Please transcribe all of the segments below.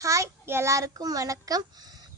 Hi எல்லாருக்கும் வணக்கம்.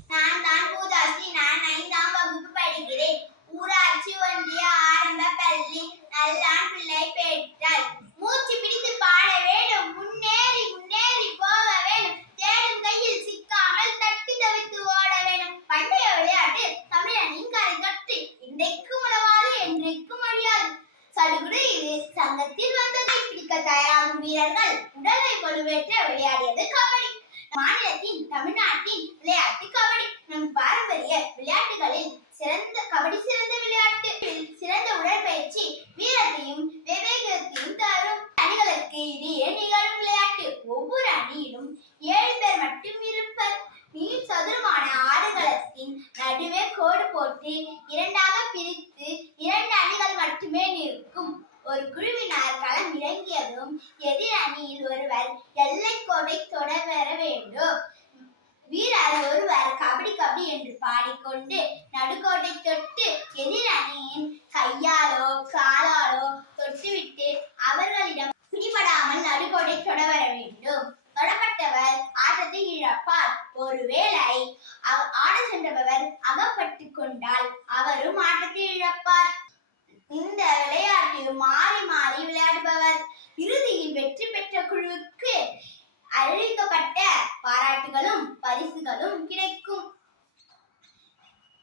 நான் தான் பூஜாஸ்ரீ. நான் ஐந்தாம் வகுப்பு படிக்கிறேன். ஊராட்சி ஒன்றிய ஆரம்ப பள்ளி. நல்லான் பிள்ளை பெற்றால் மூச்சு பிடித்து பாட வேண்டும். முன்னேறி முன்னேறி போக வேண்டும். தேடும் கையில் சிக்காமல் தட்டி தவித்து ஓட வேண்டும். பண்டைய விளையாட்டு தமிழனின் கரை தொற்று இன்றைக்கு உணவாது என்றைக்கு மொழியாது சடுகுடு இது சங்கத்தில் வந்ததை பிடிக்க தயாராகும் வீரர்கள் உடலை வலுவேற்ற விளையாடியது கபடி. மாநிலத்தின் தமிழ்நாட்டின் விளையாட்டு கபடி. நம் பாரம்பரிய விளையாட்டுகளில் சிறந்த கபடி சிறந்த விளையாட்டு. சிறந்த உடற்பயிற்சி வீரத்தையும் நடுவே கோடு போட்டு இரண்டாக பிரித்து இரண்டு அணிகள் மட்டுமே நிற்கும். ஒரு குழுவினர் களம் இறங்கியதும் எதிர் அணியில் ஒருவர் எல்லை கோட்டை தொட வர வேண்டும். வீரர் ஒருவர் கபடி கபடி என்று பாடிக்கொண்டு நடுக்கோட்டை தொட்டு எதிர் அணியின் கையாலோ காலாலோ தொட்டுவிட்டு அவர்களிடம் பிடிபடாமல் நடுக்கோட்டை தொட வர வேண்டும். தொடப்பட்டவர் ஆட்டத்தை இழப்பார். ஒருவேளை அவ- ஆட சென்றவர் அகப்பட்டு கொண்டால் அவரும் ஆட்டத்தை இழப்பார் இந்த விளையாட்டு மாறி மாறி விளையாடுபவர். இறுதியில் வெற்றி பெற்ற குழுவுக்கு அளிக்கப்பட்ட பாராட்டுகளும் பரிசுகளும் கிடைக்கும்.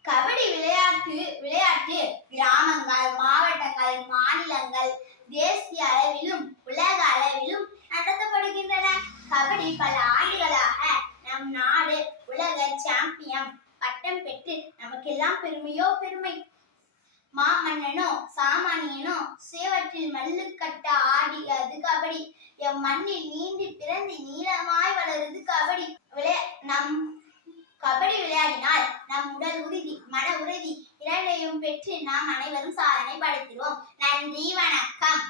கபடி விளையாட்டு விளையாட்டு கிராமங்கள் மாவட்டங்கள் மாநிலங்கள் தேசிய அளவிலும் உலக அளவிலும் நடத்தப்படுகின்றன. கபடி பல ஆண்டுகளாக நம் நாடு உலக சாம்பியன் பட்டம் பெற்று நமக்கெல்லாம் பெருமையோ பெருமை மாமன்னனோ சாமானியனோ சேவற்றில் மல்லுக்கட்ட ஆடியது கபடி. எம் மண்ணில் நீண்டு பிறந்து நீளமாய் வளருது கபடி. விளையா நம் கபடி விளையாடினால் நம் உடல் உறுதி மன உறுதி இரண்டையும் பெற்று நாம் அனைவரும் சாதனை படைத்திடுவோம் நன்றி வணக்கம்.